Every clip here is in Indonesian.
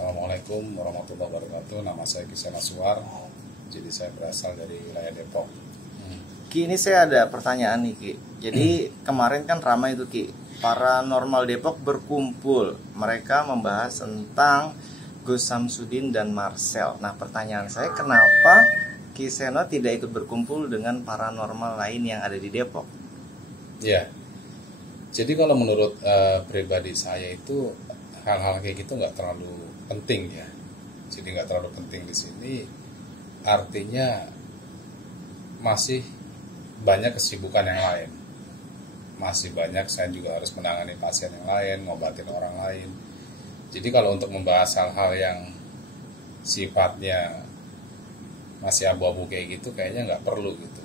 Assalamualaikum warahmatullahi wabarakatuh. Nama saya Kisena Suar. Jadi saya berasal dari wilayah Depok. Ki, ini saya ada pertanyaan nih Ki. Jadi kemarin kan ramai itu Ki, Paranormal Depok berkumpul. Mereka membahas tentang Gus Samsudin dan Marcel. Nah, pertanyaan saya, kenapa Ki Seno tidak ikut berkumpul dengan paranormal lain yang ada di Depok? Ya, jadi kalau menurut pribadi saya itu hal-hal kayak gitu nggak terlalu penting ya. Jadi nggak terlalu penting di sini. Artinya masih banyak kesibukan yang lain. Masih banyak saya juga harus menangani pasien yang lain, ngobatin orang lain. Jadi kalau untuk membahas hal-hal yang sifatnya masih abu-abu kayak gitu, kayaknya nggak perlu gitu.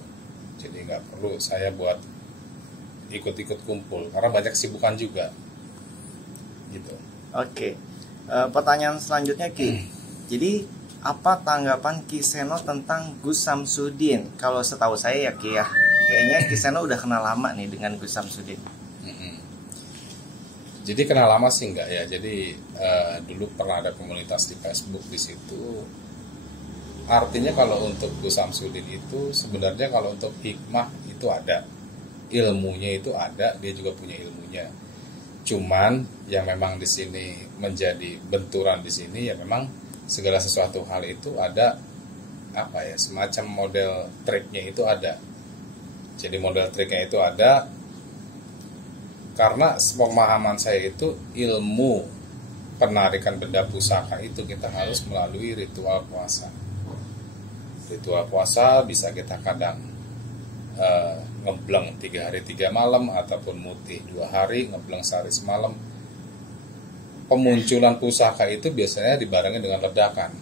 Jadi nggak perlu saya buat ikut-ikut kumpul, karena banyak kesibukan juga gitu. Oke, pertanyaan selanjutnya Ki. Jadi apa tanggapan Ki Seno tentang Gus Samsudin? Kalau setahu saya ya Ki ya, kayaknya Ki Seno udah kenal lama nih dengan Gus Samsudin. Jadi kenal lama sih enggak ya. Jadi dulu pernah ada komunitas di Facebook di situ. Artinya kalau untuk Gus Samsudin itu sebenarnya kalau untuk hikmah itu ada, ilmunya itu ada, dia juga punya ilmunya. Cuman yang memang di sini menjadi benturan di sini ya memang segala sesuatu hal itu ada apa ya, semacam model triknya itu ada. Jadi model triknya itu ada karena pemahaman saya itu ilmu penarikan benda pusaka itu kita harus melalui ritual puasa. Ritual puasa bisa kita kadang ngebleng 3 hari 3 malam ataupun mutih 2 hari, ngebleng sehari semalam. Pemunculan pusaka itu biasanya dibarengi dengan ledakan.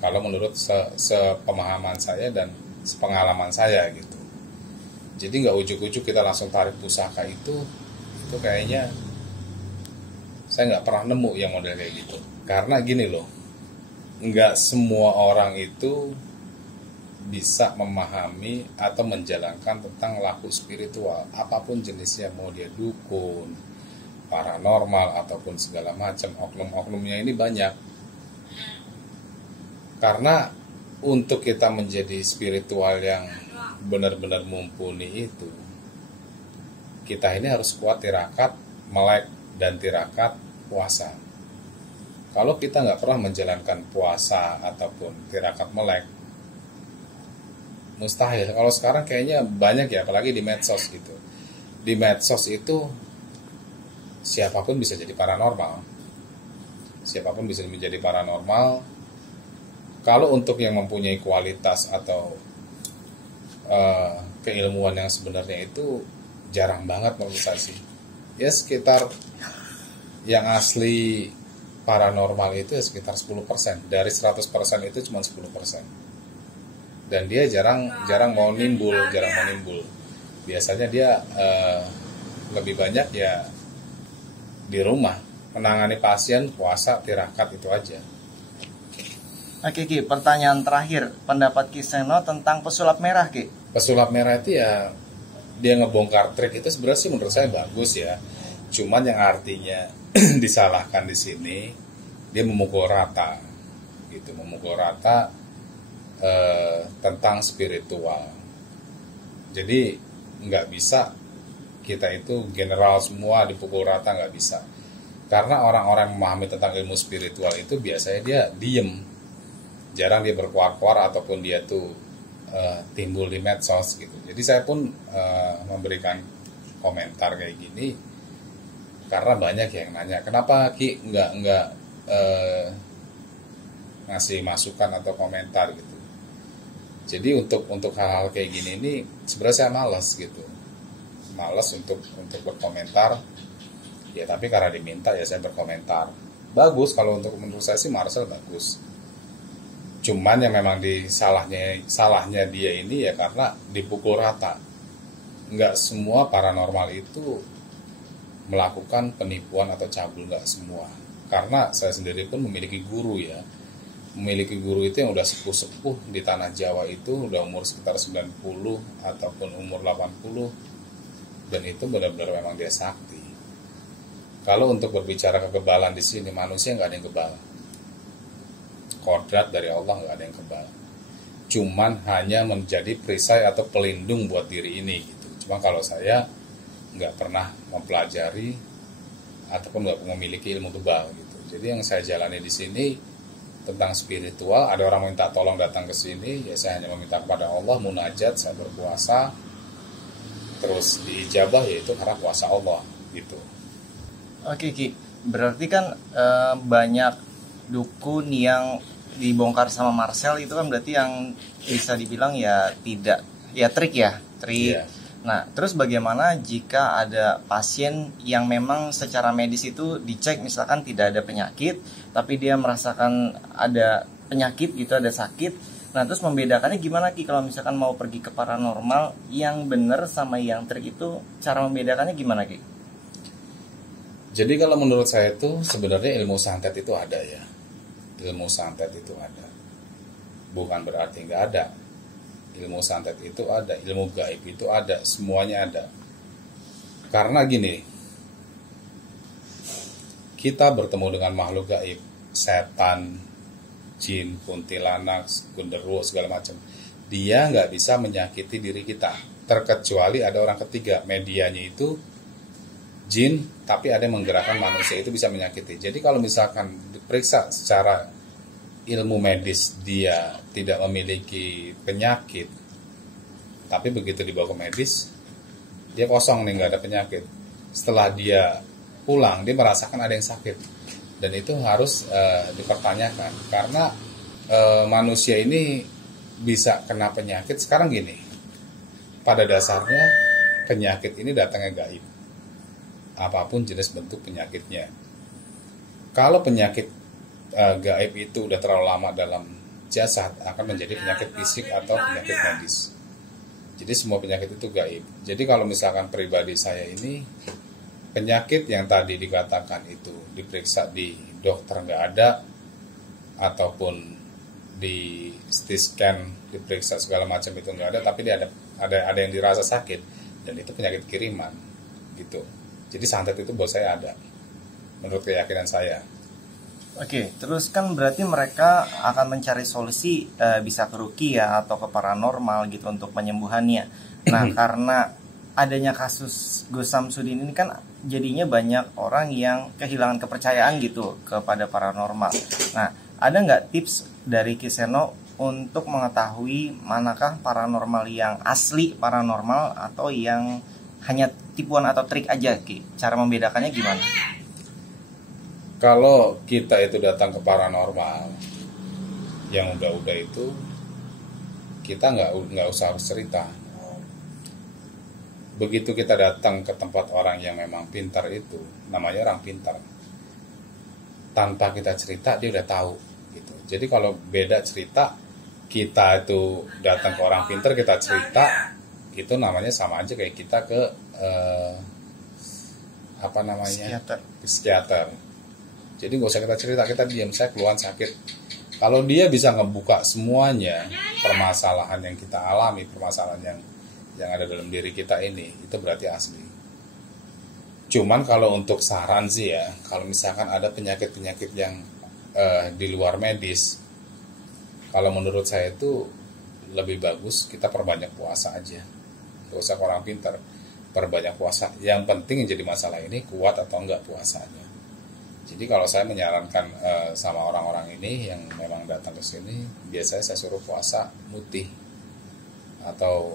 Kalau menurut sepemahaman saya dan sepengalaman saya gitu. Jadi nggak ujuk-ujuk kita langsung tarik pusaka itu kayaknya saya nggak pernah nemu yang model kayak gitu. Karena gini loh, nggak semua orang itu bisa memahami atau menjalankan tentang laku spiritual, apapun jenisnya, mau dia dukun, paranormal ataupun segala macam, oknum-oknumnya ini banyak. Karena untuk kita menjadi spiritual yang benar-benar mumpuni itu, kita ini harus kuat tirakat, melek, dan tirakat puasa. Kalau kita nggak pernah menjalankan puasa ataupun tirakat melek, mustahil. Kalau sekarang kayaknya banyak ya, apalagi di medsos gitu. Di medsos itu siapapun bisa jadi paranormal. Siapapun bisa menjadi paranormal. Kalau untuk yang mempunyai kualitas atau keilmuan yang sebenarnya itu jarang banget menurut saya sih. Ya sekitar yang asli paranormal itu ya sekitar 10%. Dari 100% itu cuma 10%. Dan dia jarang mau nimbul. Biasanya dia lebih banyak ya di rumah menangani pasien, puasa, tirakat, itu aja. Oke Ki, pertanyaan terakhir, pendapat Ki Seno tentang pesulap merah Ki. Pesulap merah itu ya dia ngebongkar trik itu sebenarnya sih menurut saya bagus ya. Cuman yang artinya disalahkan di sini dia memukul rata gitu, tentang spiritual. Jadi nggak bisa kita itu general semua dipukul rata, nggak bisa. Karena orang-orang memahami tentang ilmu spiritual itu biasanya dia diem, jarang dia berkuar-kuar ataupun dia tuh timbul di medsos gitu. Jadi saya pun memberikan komentar kayak gini karena banyak yang nanya, kenapa Ki nggak ngasih masukan atau komentar gitu. Jadi untuk hal-hal kayak gini ini sebenarnya saya malas untuk berkomentar. Ya tapi karena diminta ya saya berkomentar. Bagus kalau untuk menurut saya sih Marcel bagus. Cuman yang memang salahnya dia ini ya karena dipukul rata. Nggak semua paranormal itu melakukan penipuan atau cabul, nggak semua. Karena saya sendiri pun memiliki guru ya. Memiliki guru itu yang udah sepuh-sepuh di tanah Jawa itu udah umur sekitar 90 ataupun umur 80, dan itu benar-benar memang dia sakti. Kalau untuk berbicara kekebalan di sini, manusia nggak ada yang kebal. kodrat dari Allah, nggak ada yang kebal. Cuman hanya menjadi perisai atau pelindung buat diri ini gitu. Cuma kalau saya nggak pernah mempelajari ataupun nggak memiliki ilmu kebal gitu. Jadi yang saya jalani di sini tentang spiritual, ada orang minta tolong datang ke sini, ya saya hanya meminta kepada Allah, munajat, saya berpuasa, terus diijabah, yaitu karena puasa Allah gitu. Oke Ki, berarti kan banyak dukun yang dibongkar sama Marcel itu kan berarti yang bisa dibilang ya tidak, ya trik. Iya. Nah, terus bagaimana jika ada pasien yang memang secara medis itu dicek misalkan tidak ada penyakit, tapi dia merasakan ada penyakit gitu, ada sakit. Nah, terus membedakannya gimana Ki kalau misalkan mau pergi ke paranormal yang benar sama yang trik itu, cara membedakannya gimana Ki? Jadi kalau menurut saya itu sebenarnya ilmu santet itu ada ya. Ilmu santet itu ada. Bukan berarti nggak ada. Ilmu santet itu ada, ilmu gaib itu ada, semuanya ada. Karena gini, kita bertemu dengan makhluk gaib, setan, jin, kuntilanak, genderuwo, segala macam. Dia nggak bisa menyakiti diri kita, terkecuali ada orang ketiga. Medianya itu jin, tapi ada yang menggerakkan manusia, itu bisa menyakiti. Jadi kalau misalkan diperiksa secara ilmu medis dia tidak memiliki penyakit, tapi begitu dibawa ke medis dia kosong nih, nggak ada penyakit. Setelah dia pulang dia merasakan ada yang sakit, dan itu harus dipertanyakan karena manusia ini bisa kena penyakit. Sekarang gini, pada dasarnya penyakit ini datangnya gaib, apapun jenis bentuk penyakitnya. Kalau penyakit gaib itu udah terlalu lama dalam jasad, akan menjadi penyakit fisik atau penyakit medis. Jadi semua penyakit itu gaib. Jadi kalau misalkan pribadi saya ini, penyakit yang tadi dikatakan itu diperiksa di dokter nggak ada, ataupun di CT scan diperiksa segala macam itu nggak ada, tapi dia ada yang dirasa sakit, dan itu penyakit kiriman gitu. Jadi santet itu buat saya ada, menurut keyakinan saya. Oke, terus kan berarti mereka akan mencari solusi bisa ke ruqyah atau ke paranormal gitu untuk penyembuhannya. Nah, karena adanya kasus Gus Samsudin ini kan jadinya banyak orang yang kehilangan kepercayaan gitu kepada paranormal. Nah, ada nggak tips dari Kiseno untuk mengetahui manakah paranormal yang asli paranormal atau yang hanya tipuan atau trik aja Ki? Cara membedakannya gimana? Kalau kita itu datang ke paranormal yang udah itu, kita nggak usah harus cerita. Begitu kita datang ke tempat orang yang memang pintar, itu namanya orang pintar, tanpa kita cerita dia udah tahu gitu. Jadi kalau beda cerita, kita itu datang ke orang pintar kita cerita, itu namanya sama aja kayak kita ke psikiater. Jadi nggak usah kita cerita, kita diam, saya keluhan sakit. Kalau dia bisa ngebuka semuanya permasalahan yang kita alami, permasalahan yang ada dalam diri kita ini, itu berarti asli. Cuman kalau untuk saran sih ya, kalau misalkan ada penyakit-penyakit yang di luar medis, kalau menurut saya itu lebih bagus kita perbanyak puasa aja. Nggak usah orang pintar, perbanyak puasa. Yang penting yang jadi masalah ini kuat atau enggak puasanya. Jadi kalau saya menyarankan sama orang-orang ini yang memang datang ke sini, biasanya saya suruh puasa mutih atau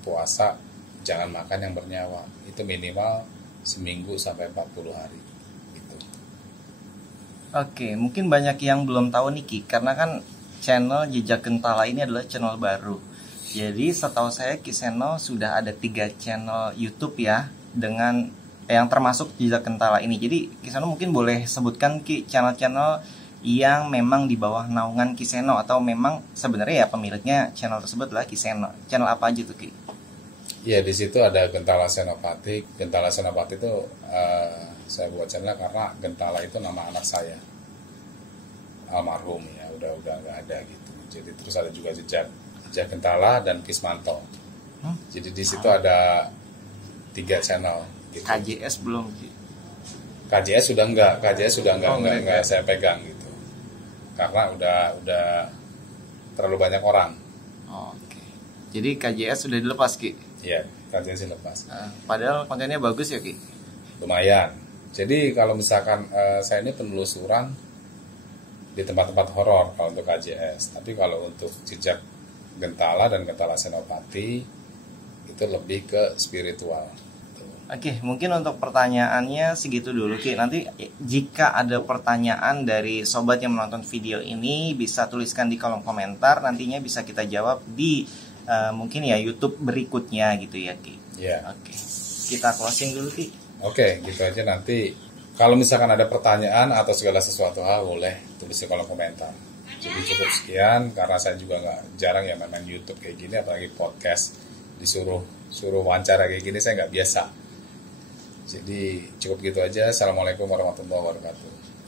puasa jangan makan yang bernyawa. Itu minimal seminggu sampai 40 hari gitu. Oke, mungkin banyak yang belum tahu nih Ki, karena kan channel Jejak Gentala ini adalah channel baru. Jadi setahu saya Kiseno sudah ada 3 channel YouTube ya, dengan yang termasuk Jejak Gentala ini. Jadi Kiseno mungkin boleh sebutkan Ki channel-channel yang memang di bawah naungan Kiseno, atau memang sebenarnya ya pemiliknya channel tersebut adalah Kiseno. Channel apa aja tuh Ki? Ya, di situ ada Gentala Senopati. Gentala Senopati itu saya buat channel karena Gentala itu nama anak saya, almarhum ya, udah nggak ada gitu. Jadi terus ada juga Jejak Gentala dan Kismanto. Jadi di situ ada 3 channel. Gitu. KJS belum? KJS sudah enggak saya pegang gitu. karena udah terlalu banyak orang. Oke. Jadi KJS sudah dilepas Ki? Iya, kajian sih lepas. Padahal kontennya bagus ya Ki? Lumayan. Jadi kalau misalkan saya ini penelusuran di tempat-tempat horor kalau untuk KJS, tapi kalau untuk jejak Gentala dan Gentala Senopati itu lebih ke spiritual. Oke, mungkin untuk pertanyaannya segitu dulu Ki. Nanti jika ada pertanyaan dari sobat yang menonton video ini bisa tuliskan di kolom komentar, nantinya bisa kita jawab di mungkin ya YouTube berikutnya gitu ya Ki. Iya. Oke. Kita closing dulu Ki. Oke, gitu aja. Nanti kalau misalkan ada pertanyaan atau segala sesuatu hal boleh tulis di kolom komentar. Jadi cukup sekian karena saya juga nggak jarang ya main YouTube kayak gini, apalagi podcast suruh wawancara kayak gini saya nggak biasa. Jadi cukup gitu aja. Assalamualaikum warahmatullahi wabarakatuh.